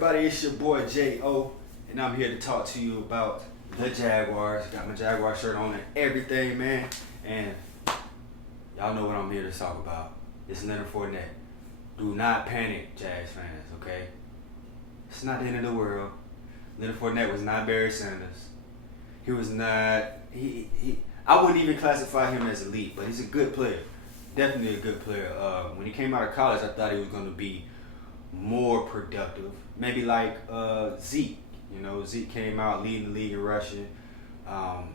everybody? It's your boy J.O. and I'm here to talk to you about the Jaguars. Got my Jaguar shirt on and everything, man. And y'all know what I'm here to talk about. It's Leonard Fournette. Do not panic, Jags fans, okay? It's not the end of the world. Leonard Fournette was not Barry Sanders. He was not, I wouldn't even classify him as elite, but he's a good player. Definitely a good player. When he came out of college, I thought he was going to be more productive. Maybe like Zeke. You know, Zeke came out leading the league in rushing. And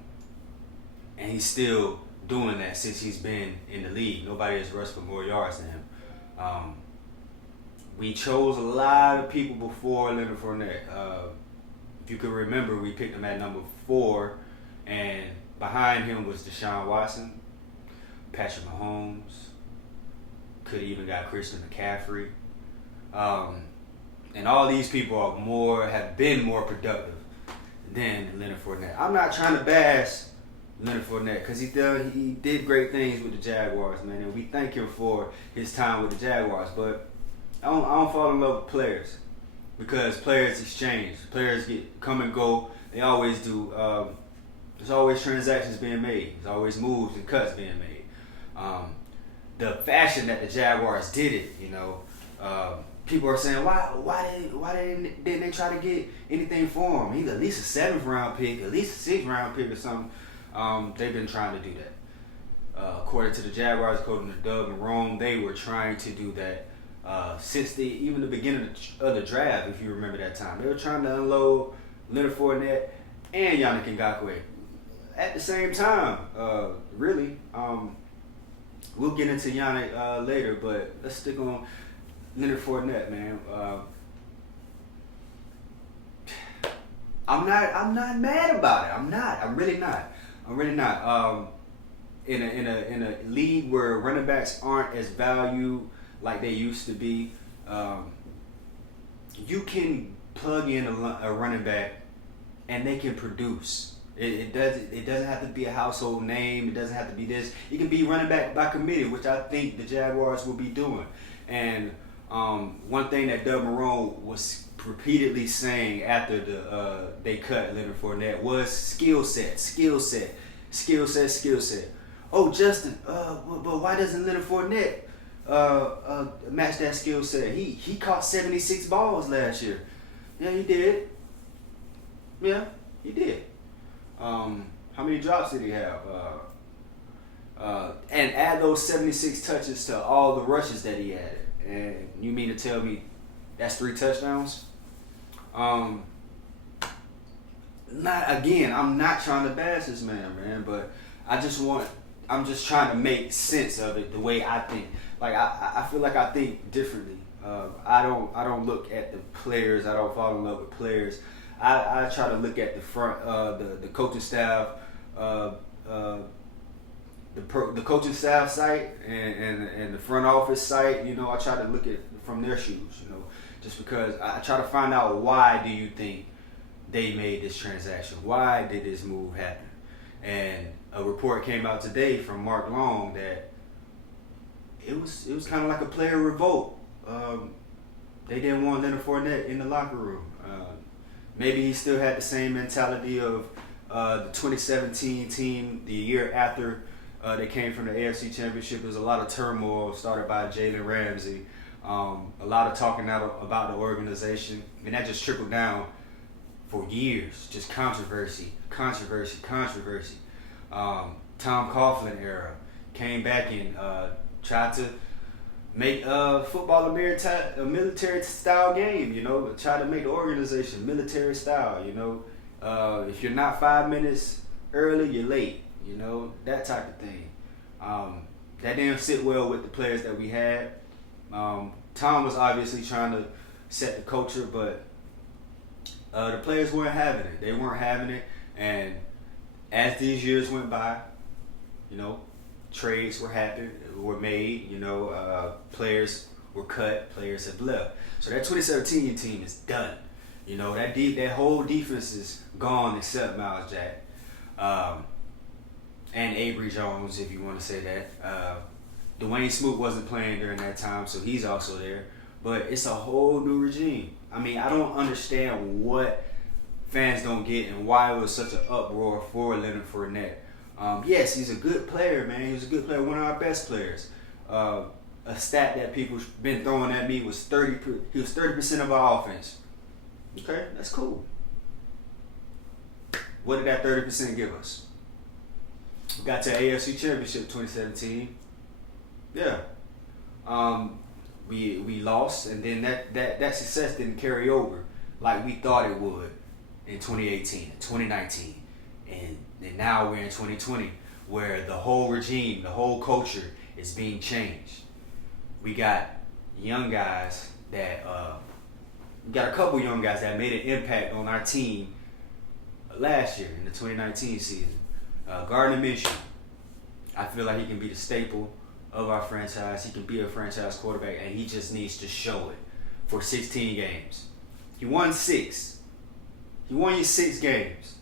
he's still doing that since he's been in the league. Nobody has rushed for more yards than him. We chose a lot of people before Leonard Fournette. If you could remember, we picked him at number 4, and behind him was Deshaun Watson, Patrick Mahomes, could even got Christian McCaffrey. And all these people have been more productive than Leonard Fournette. I'm not trying to bash Leonard Fournette because he did great things with the Jaguars, man, and we thank him for his time with the Jaguars. But I don't fall in love with players because players exchange. Players come and go. They always do. There's always transactions being made. There's always moves and cuts being made. The fashion that the Jaguars did it, you know. People are saying, why didn't they try to get anything for him? He's at least a 7th round pick, at least a 6th round pick or something. They've been trying to do that. According to the Jaguars, according to Doug and Rome, they were trying to do that since even the beginning of the draft, if you remember that time. They were trying to unload Leonard Fournette and Yannick Ngakoue at the same time, really. We'll get into Yannick later, but let's stick on Leonard Fournette, man. I'm not mad about it. I'm really not. In a league where running backs aren't as valued like they used to be, you can plug in a running back and they can produce. It doesn't have to be a household name. It doesn't have to be this. It can be running back by committee, which I think the Jaguars will be doing. And one thing that Doug Marrone was repeatedly saying after they cut Leonard Fournette was skill set. Oh, Justin, but why doesn't Leonard Fournette match that skill set? He caught 76 balls last year. Yeah, he did. Yeah, he did. How many drops did he have? And add those 76 touches to all the rushes that he added. And you mean to tell me that's 3 touchdowns? I'm not trying to bash this man, but I'm just trying to make sense of it the way I think. Like I feel like I think differently. I don't look at the players. I don't fall in love with players. I try to look at the front, the coaching staff, the coaching staff site and the front office site. You know, I try to look at from their shoes. You know, just because I try to find out why do you think they made this transaction? Why did this move happen? And a report came out today from Mark Long that it was kind of like a player revolt. They didn't want Leonard Fournette in the locker room. Maybe he still had the same mentality of the 2017 team, the year after they came from the AFC Championship. There was a lot of turmoil started by Jalen Ramsey. A lot of talking out about the organization. And that just trickled down for years. Just controversy. Tom Coughlin era. Came back and tried to make football a military style game, you know. Try to make the organization military style, you know. If you're not 5 minutes early, you're late, you know, that type of thing. That didn't sit well with the players that we had. Tom was obviously trying to set the culture, but the players weren't having it. They weren't having it, and as these years went by, you know, trades were made, you know, players were cut, players have left. So that 2017 team is done. You know, that whole defense is gone except Miles Jack. And Avery Jones, if you want to say that. Dwayne Smoot wasn't playing during that time, so he's also there. But it's a whole new regime. I mean, I don't understand what fans don't get and why it was such an uproar for Leonard Fournette. Yes, he's a good player, man. He was a good player, one of our best players. A stat that people been throwing at me was 30. He was 30% of our offense. Okay, that's cool. What did that 30% give us? We got to AFC Championship 2017. Yeah. We lost, and then that success didn't carry over like we thought it would in 2018 and 2019. And now we're in 2020 where the whole regime, the whole culture is being changed. We got young guys that we got a couple young guys that made an impact on our team last year in the 2019 season. Gardner Minshew, I feel like he can be the staple of our franchise. He can be a franchise quarterback, and he just needs to show it for 16 games. He won 6. He won you 6 games.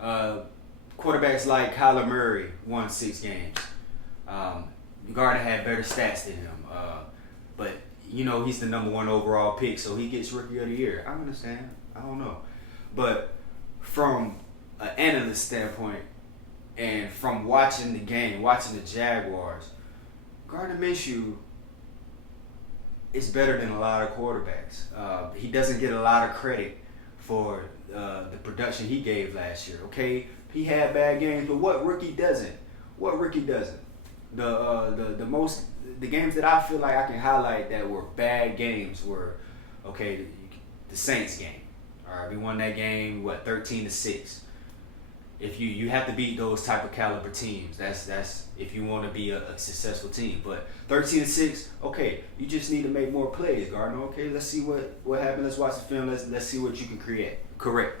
Quarterbacks like Kyler Murray won 6 games. Gardner had better stats than him. But, you know, he's the number 1 overall pick, so he gets Rookie of the Year. I understand. I don't know. But from an analyst standpoint and from watching the game, watching the Jaguars, Gardner Minshew is better than a lot of quarterbacks. He doesn't get a lot of credit for the production he gave last year. Okay, he had bad games, but what rookie doesn't? What rookie doesn't? The games that I feel like I can highlight that were bad games were, okay, the Saints game. All right, we won that game 13-6. If you have to beat those type of caliber teams. That's if you want to be a successful team. But 13-6, okay, you just need to make more plays, Gardner. Okay, let's see what happened. Let's watch the film. Let's see what you can correct.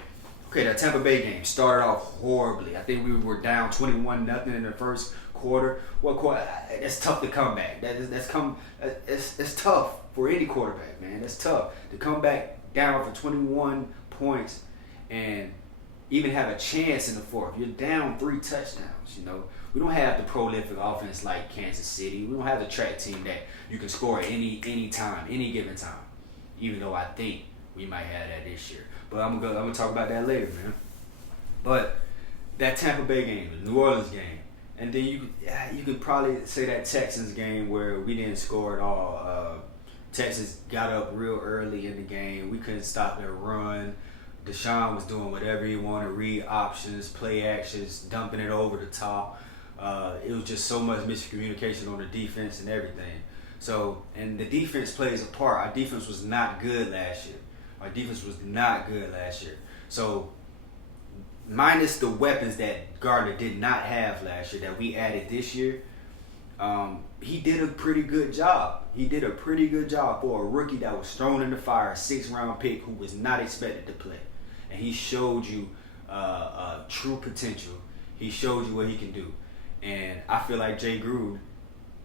Okay, that Tampa Bay game started off horribly. I think we were down 21-0 in the first quarter. What quarter? It's tough to come back. It's tough for any quarterback, man. It's tough to come back down for 21 points and even have a chance in the fourth. You're down 3 touchdowns, you know. We don't have the prolific offense like Kansas City. We don't have the track team that you can score at any time, any given time. Even though I think we might have that this year. But I'm gonna talk about that later, man. But that Tampa Bay game, the New Orleans game, and then you could probably say that Texans game where we didn't score at all. Texas got up real early in the game. We couldn't stop their run. Deshaun was doing whatever he wanted, read options, play actions, dumping it over the top. It was just so much miscommunication on the defense and everything. So, and the defense plays a part. Our defense was not good last year. So, minus the weapons that Gardner did not have last year that we added this year, he did a pretty good job. For a rookie that was thrown in the fire, a 6th-round pick who was not expected to play. And he showed you true potential. He showed you what he can do. And I feel like Jay Gruden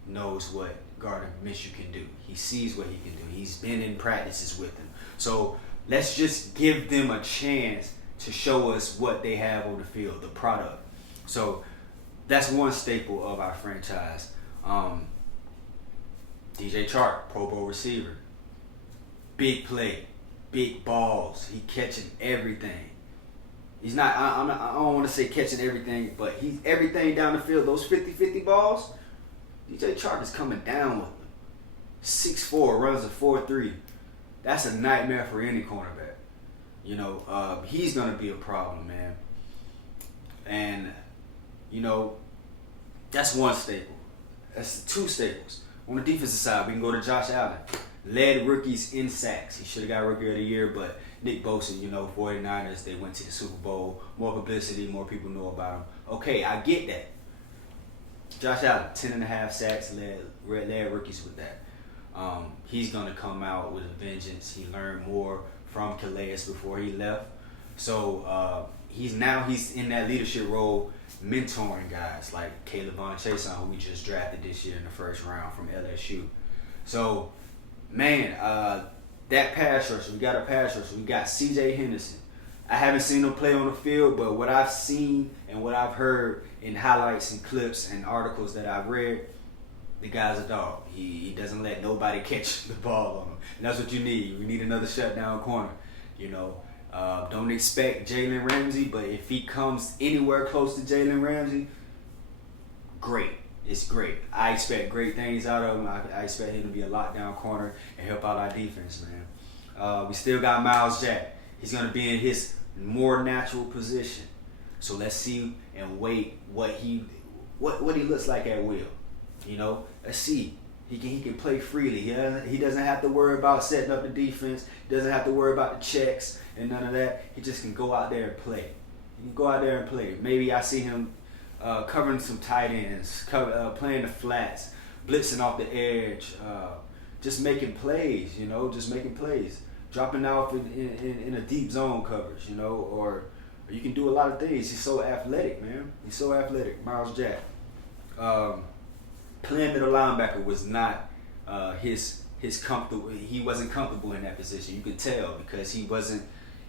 knows what Gardner Minshew can do. He sees what he can do. He's been in practices with him. So let's just give them a chance to show us what they have on the field, the product. So that's one staple of our franchise. DJ Chark, Pro Bowl receiver. Big play, big balls. He catching everything. He's not, I don't want to say catching everything, but he's everything down the field. Those 50-50 balls, DJ Chark is coming down with them. 6'4", runs a 4.3. That's a nightmare for any cornerback. You know, he's going to be a problem, man. And, you know, that's one staple. That's 2 staples. On the defensive side, we can go to Josh Allen. Led rookies in sacks. He should have got Rookie of the Year, but Nick Bosa, you know, 49ers, they went to the Super Bowl. More publicity, more people know about him. Okay, I get that. Josh Allen, 10.5 sacks, led rookies with that. He's going to come out with a vengeance. He learned more from Calais before he left. So he's in that leadership role, mentoring guys like Caleb Von Chason, who we just drafted this year in the first round from LSU. So, man, that pass rusher, we got a pass rusher. We got C.J. Henderson. I haven't seen him play on the field, but what I've seen and what I've heard in highlights and clips and articles that I've read, The guy's a dog. He doesn't let nobody catch the ball on him. And that's what you need. We need another shutdown corner. You know, don't expect Jalen Ramsey, but if he comes anywhere close to Jalen Ramsey, great. It's great. I expect great things out of him. I expect him to be a lockdown corner and help out our defense, man. We still got Miles Jack. He's going to be in his more natural position. So let's see and wait what he looks like at will. You know, let's see. He can play freely. He doesn't have to worry about setting up the defense. He doesn't have to worry about the checks and none of that. He just can go out there and play. He can go out there and play. Maybe I see him covering some tight ends, playing the flats, blitzing off the edge, just making plays, you know, just making plays. Dropping off in a deep zone coverage, you know, or you can do a lot of things. He's so athletic, man. He's so athletic, Miles Jack. Playing middle linebacker was not his comfortable. He wasn't comfortable in that position. You could tell because he wasn't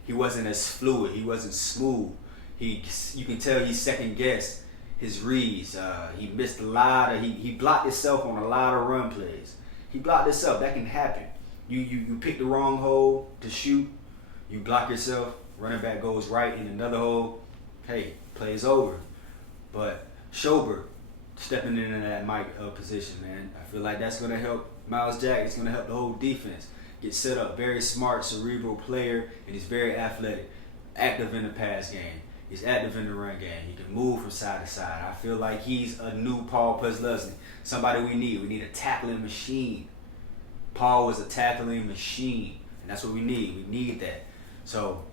as fluid. He wasn't smooth. You can tell he second guessed his reads. He missed a lot of. He blocked himself on a lot of run plays. He blocked himself. That can happen. You pick the wrong hole to shoot. You block yourself. Running back goes right in another hole. Hey, play's over. But Schobert stepping into that Mike position, man. I feel like that's going to help Miles Jack. It's going to help the whole defense get set up. Very smart, cerebral player, and he's very athletic. Active in the pass game. He's active in the run game. He can move from side to side. I feel like he's a new Paul Posluszny. Somebody we need. We need a tackling machine. Paul was a tackling machine, and that's what we need. We need that. So,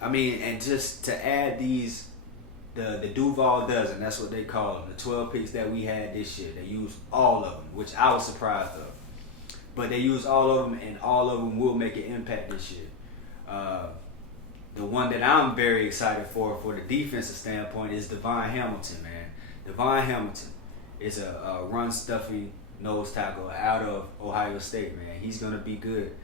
I mean, and just to add these, the Duval dozen, that's what they call them, the 12 picks that we had this year. They used all of them, which I was surprised of. But they used all of them, and all of them will make an impact this year. The one that I'm very excited for the defensive standpoint is Devon Hamilton, man. Devon Hamilton is a run-stuffing nose tackle out of Ohio State, man. He's going to be good.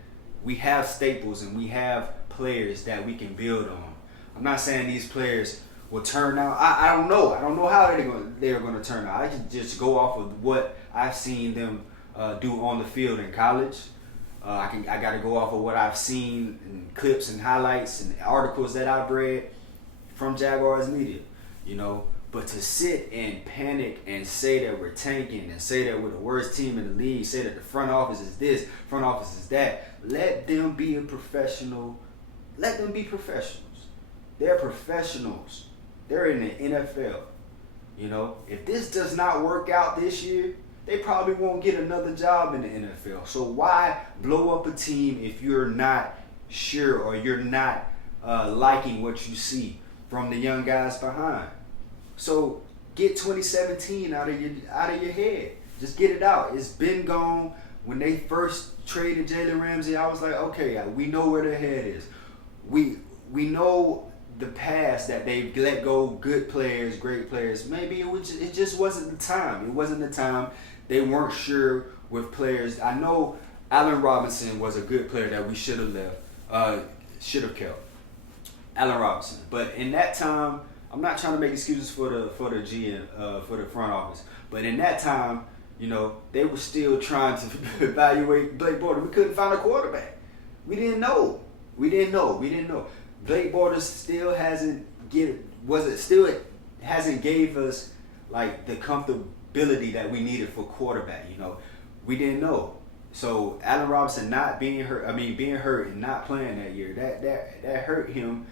We have staples and we have players that we can build on. I'm not saying these players will turn out. I don't know. I don't know how they're going to turn out. I can just go off of what I've seen them do on the field in college. I got to go off of what I've seen in clips and highlights and articles that I've read from Jaguars media, you know. But to sit and panic and say that we're tanking and say that we're the worst team in the league, say that the front office is this, front office is that, let them be a professional. Let them be professionals. They're professionals. They're in the NFL. You know, if this does not work out this year, they probably won't get another job in the NFL. So why blow up a team if you're not sure or you're not liking what you see from the young guys behind? So get 2017 out of your head. Just get it out. It's been gone. When they first traded Jalen Ramsey, I was like, okay, we know where their head is. We know the past that they've let go good players, great players. Maybe it just wasn't the time. It wasn't the time. They weren't sure with players. I know Allen Robinson was a good player that we should have left, should have kept. Allen Robinson. But in that time, I'm not trying to make excuses for the GM, for the front office. But in that time, you know, they were still trying to evaluate Blake Bortles. We couldn't find a quarterback. We didn't know. Blake Bortles still hasn't gave us like the comfortability that we needed for quarterback. You know, we didn't know. So Allen Robinson being hurt and not playing that year, that hurt him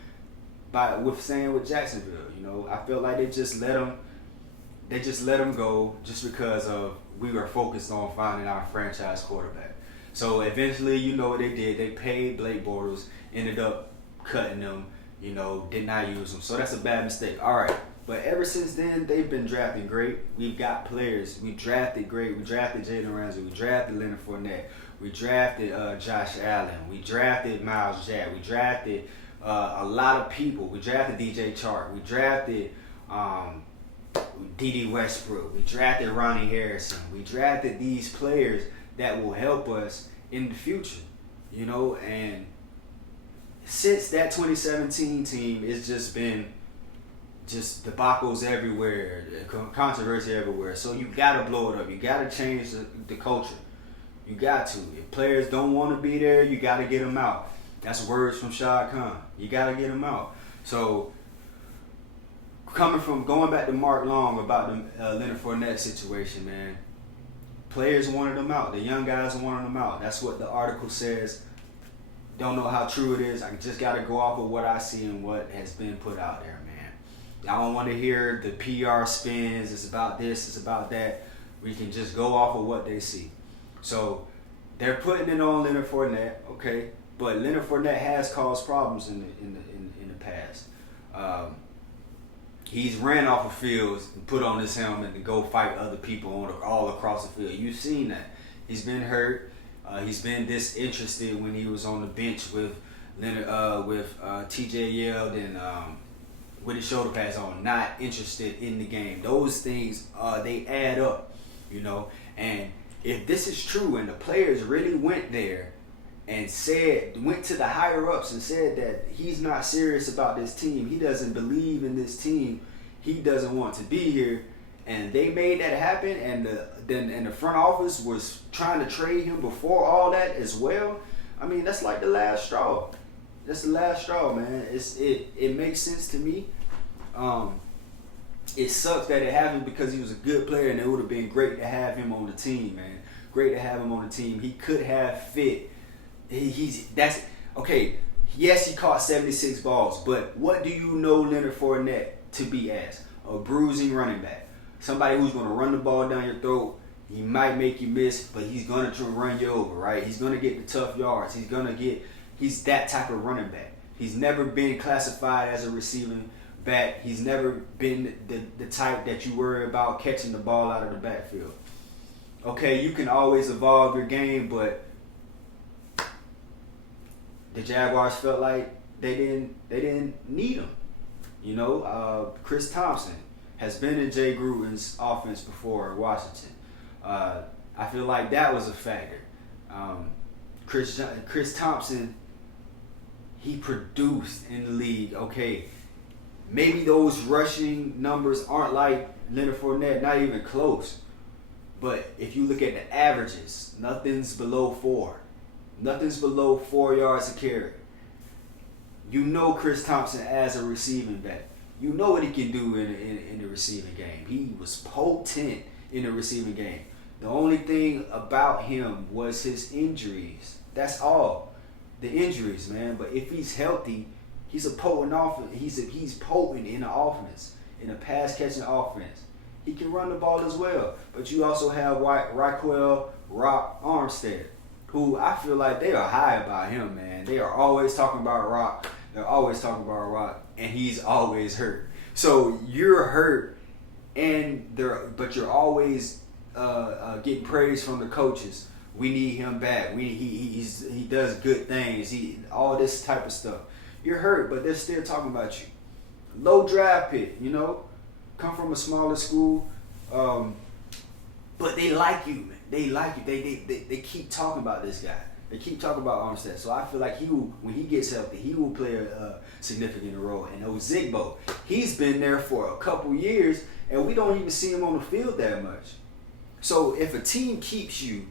with Jacksonville. You know, I feel like they just let him go just because of we were focused on finding our franchise quarterback. So eventually, you know what they did? They paid Blake Bortles, ended up cutting him, you know, did not use him. So that's a bad mistake. All right. But ever since then, they've been drafting great. We've got players. We drafted great. We drafted Jalen Ramsey. We drafted Leonard Fournette. We drafted Josh Allen. We drafted Miles Jack. We drafted a lot of people. We drafted DJ Chark. We drafted D.D. Westbrook. We drafted Ronnie Harrison. We drafted these players that will help us in the future, you know. And since that 2017 team, it's just been just debacles everywhere, controversy everywhere. So you gotta blow it up. You gotta change the culture. You got to. If players don't want to be there, you gotta get them out. That's words from Shad Khan. You gotta get them out. So going back to Mark Long about the Leonard Fournette situation, man. Players wanted them out. The young guys wanted them out. That's what the article says. Don't know how true it is. I just got to go off of what I see and what has been put out there, man. I don't want to hear the PR spins. It's about this. It's about that. We can just go off of what they see. So they're putting it on Leonard Fournette, okay? But Leonard Fournette has caused problems in the past. He's ran off of fields and put on his helmet to go fight other people all across the field. You've seen that. He's been hurt. He's been disinterested when he was on the bench with Leonard, with T.J. Yeldon and with his shoulder pads on, not interested in the game. Those things, they add up, you know. And if this is true and the players really went there and went to the higher ups and said that he's not serious about this team, he doesn't believe in this team, he doesn't want to be here, and they made that happen, and the front office was trying to trade him before all that as well. I mean, that's like the last straw. That's the last straw, man. It makes sense to me. It sucks that it happened because he was a good player, and it would have been great to have him on the team, man. Great to have him on the team. He could have fit. Okay. Yes, he caught 76 balls, but what do you know Leonard Fournette to be as? A bruising running back. Somebody who's going to run the ball down your throat. He might make you miss, but he's going to run you over, right? He's going to get the tough yards. He's that type of running back. He's never been classified as a receiving back. He's never been the type that you worry about catching the ball out of the backfield. Okay, you can always evolve your game, but the Jaguars felt like they didn't need him. You know, Chris Thompson has been in Jay Gruden's offense before in Washington. I feel like that was a factor. Chris Thompson, he produced in the league. Okay, maybe those rushing numbers aren't like Leonard Fournette, not even close. But if you look at the averages, nothing's below 4. Nothing's below 4 yards a carry. You know Chris Thompson as a receiving back. You know what he can do in the receiving game. He was potent in the receiving game. The only thing about him was his injuries. That's all. The injuries, man. But if he's healthy, he's a potent offense. He's potent in the offense, in a pass catching offense. He can run the ball as well. But you also have Raquel Rock Armstead, who I feel like they are high about him, man. They are always talking about Rock. They're always talking about Rock, and he's always hurt. So you're hurt, but you're always getting praise from the coaches. We need him back. He does good things. All this type of stuff. You're hurt, but they're still talking about you. Low draft pick, you know, come from a smaller school, but they like you, man. They like you. They keep talking about this guy. They keep talking about Armstead. So I feel like when he gets healthy, he will play a significant role. And Ozigbo, he's been there for a couple years, and we don't even see him on the field that much. So if a team keeps you,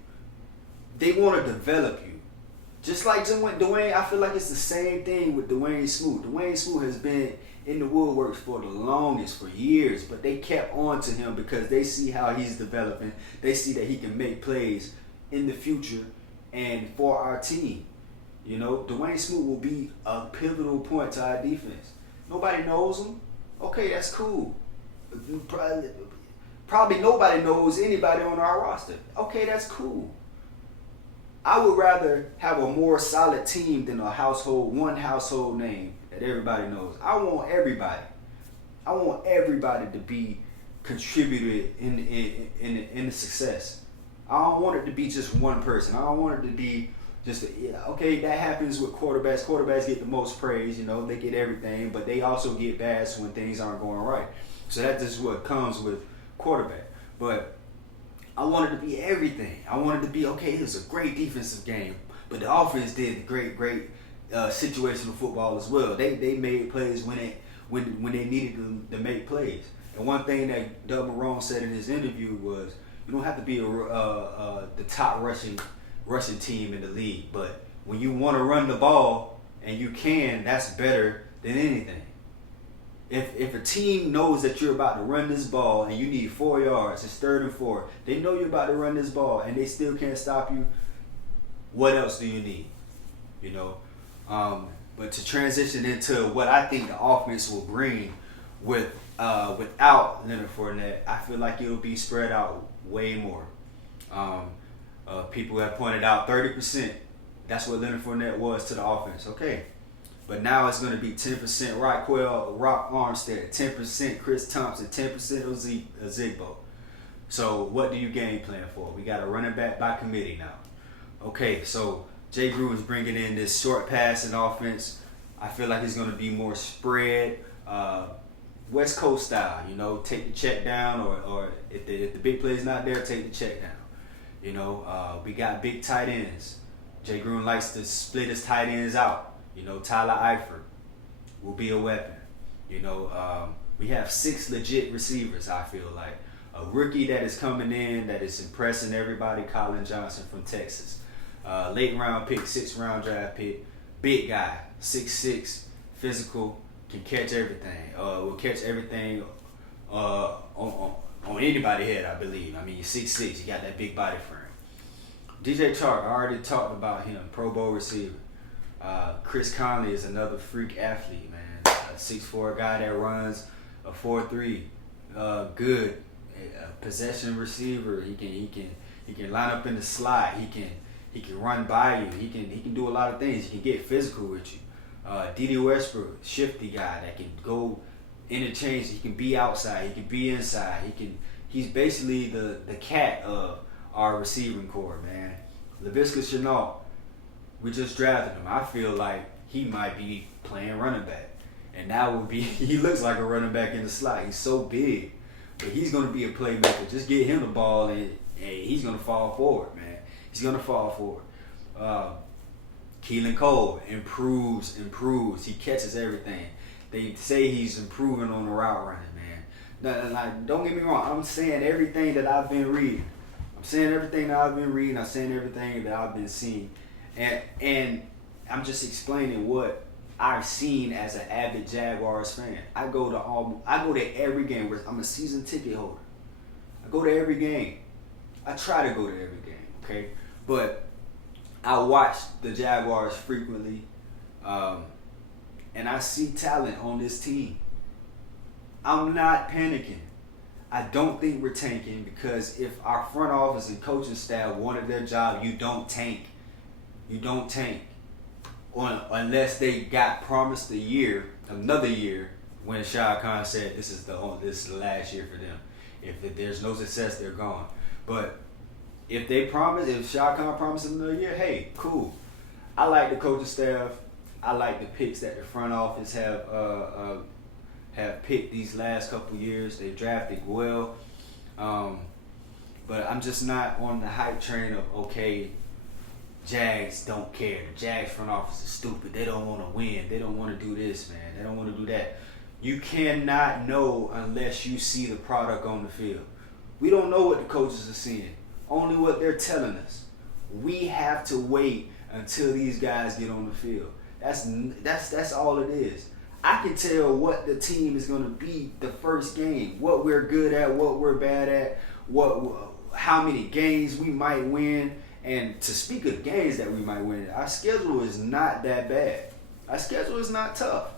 they want to develop you. Just like Dwayne, I feel like it's the same thing with Dwayne Smoot. Dwayne Smoot has been in the woodworks for the longest, for years, but they kept on to him because they see how he's developing. They see that he can make plays in the future and for our team. You know, Dwayne Smoot will be a pivotal point to our defense. Nobody knows him. Okay, that's cool. Probably nobody knows anybody on our roster. Okay, that's cool. I would rather have a more solid team than one household name that everybody knows. I want everybody. I want everybody to be contributed in the success. I don't want it to be just one person. I don't want it to be just okay. That happens with quarterbacks. Quarterbacks get the most praise. You know, they get everything, but they also get bashed when things aren't going right. So that's just what comes with quarterback. But I wanted to be everything. I wanted to be, okay, it was a great defensive game, but the offense did great situational football as well. They made plays when they needed to make plays. And one thing that Doug Marrone said in his interview was, you don't have to be the top rushing team in the league, but when you want to run the ball and you can, that's better than anything. If a team knows that you're about to run this ball and you need 4 yards, it's 3rd and 4, they know you're about to run this ball and they still can't stop you, what else do you need? You know? But to transition into what I think the offense will bring without Leonard Fournette, I feel like it will be spread out way more. People have pointed out 30%. That's what Leonard Fournette was to the offense. Okay. But now it's going to be 10% Rock Armstead, 10% Chris Thompson, 10% Ozigbo. So what do you game plan for? We got a running back by committee now. Okay, so Jay Gruden's bringing in this short passing offense. I feel like it's going to be more spread, West Coast style. You know, take the check down, or if the big play's not there, take the check down. You know, we got big tight ends. Jay Gruden likes to split his tight ends out. You know, Tyler Eifert will be a weapon. You know, we have 6 legit receivers, I feel like. A rookie that is coming in that is impressing everybody, Colin Johnson from Texas. Late round pick, 6th round draft pick. Big guy, 6'6", physical, can catch everything. Will catch everything on anybody's head, I believe. I mean, you're 6'6", you got that big body frame. DJ Chark, I already talked about him, Pro Bowl receiver. Chris Conley is another freak athlete, man. A 6'4" guy that runs a 4.3. Good possession receiver. He can line up in the slot. He can run by you. He can do a lot of things. He can get physical with you. D.D. Westbrook, shifty guy that can go interchange. He can be outside. He can be inside. He's basically the cat of our receiving core, man. Laviska Shenault, we just drafted him. I feel like he might be playing running back. And that would be, he looks like a running back in the slot. He's so big. But he's going to be a playmaker. Just get him the ball and he's going to fall forward, man. He's going to fall forward. Keelan Cole improves. He catches everything. They say he's improving on the route running, man. Now, don't get me wrong. I'm saying everything that I've been reading. I'm saying everything that I've been seeing. And I'm just explaining what I've seen as an avid Jaguars fan. I go to every game. I'm a season ticket holder. I go to every game. I try to go to every game, okay? But I watch the Jaguars frequently, and I see talent on this team. I'm not panicking. I don't think we're tanking, because if our front office and coaching staff wanted their job, you don't tank. You don't tank. Unless they got promised another year, when Shah Khan said this is the last year for them. If there's no success, they're gone. But if Shah Khan promised another year, hey, cool. I like the coaching staff. I like the picks that the front office have picked these last couple years. They drafted well. But I'm just not on the hype train of, okay, Jags don't care. The Jags front office is stupid. They don't want to win. They don't want to do this, man. They don't want to do that. You cannot know unless you see the product on the field. We don't know what the coaches are seeing. Only what they're telling us. We have to wait until these guys get on the field. That's all it is. I can tell what the team is going to be the first game. What we're good at, what we're bad at, how many games we might win. And to speak of the games that we might win, our schedule is not that bad. Our schedule is not tough.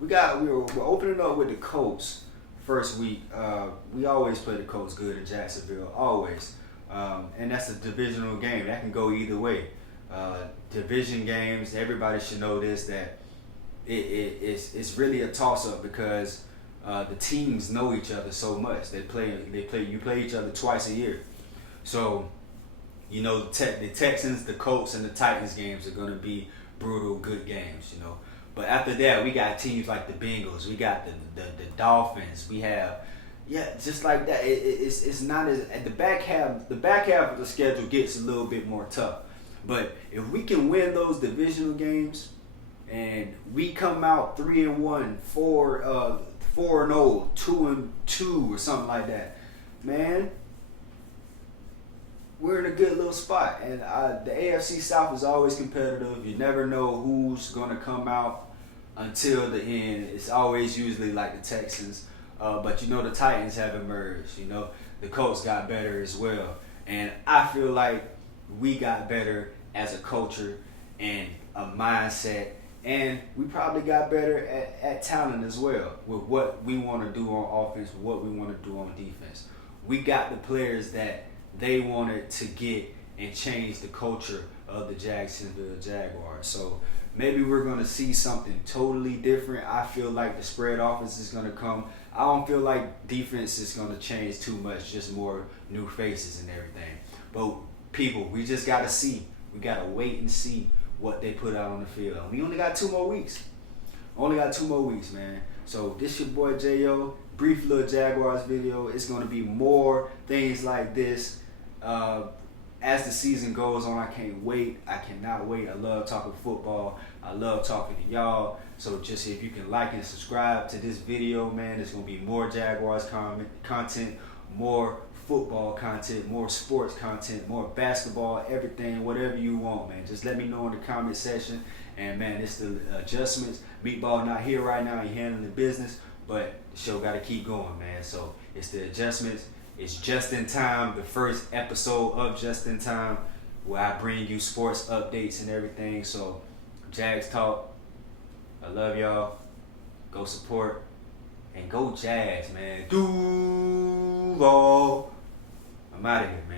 We're opening up with the Colts first week. We always play the Colts good in Jacksonville, always. And that's a divisional game. That can go either way. Division games, everybody should know this, that it's really a toss-up, because the teams know each other so much. You play each other twice a year. So, you know, the Texans, the Colts, and the Titans games are going to be brutal, good games, you know. But after that, we got teams like the Bengals. We got the Dolphins. We have, just like that. It's not as at the back half. The back half of the schedule gets a little bit more tough. But if we can win those divisional games and we come out 3-1, 4-0, 2-2, or something like that, man, we're in a good little spot. And the AFC South is always competitive. You never know who's gonna come out until the end. It's always usually like the Texans, but the Titans have emerged. The Colts got better as well, and I feel like we got better as a culture and a mindset, and we probably got better at talent as well with what we want to do on offense, what we want to do on defense. We got the players that they wanted to get and change the culture of the Jacksonville Jaguars. So maybe we're going to see something totally different. I feel like the spread offense is going to come. I don't feel like defense is going to change too much, just more new faces and everything. But people, we just got to see. We got to wait and see what they put out on the field. We only got 2 more weeks. Man. So this your boy J.O. Brief little Jaguars video. It's going to be more things like this as the season goes on. I can't wait. I cannot wait. I love talking football. I love talking to y'all. So just if you can like and subscribe to this video, man, there's going to be more Jaguars content, more football content, more sports content, more basketball, everything, whatever you want, man. Just let me know in the comment section. And man, it's the adjustments. Meatball not here right now. He handling the business, but the show got to keep going, man. So it's the adjustments. It's Just in Time, the first episode of Just in Time, where I bring you sports updates and everything. So Jags talk. I love y'all. Go support and go Jags, man. Duval. I'm out of here, man.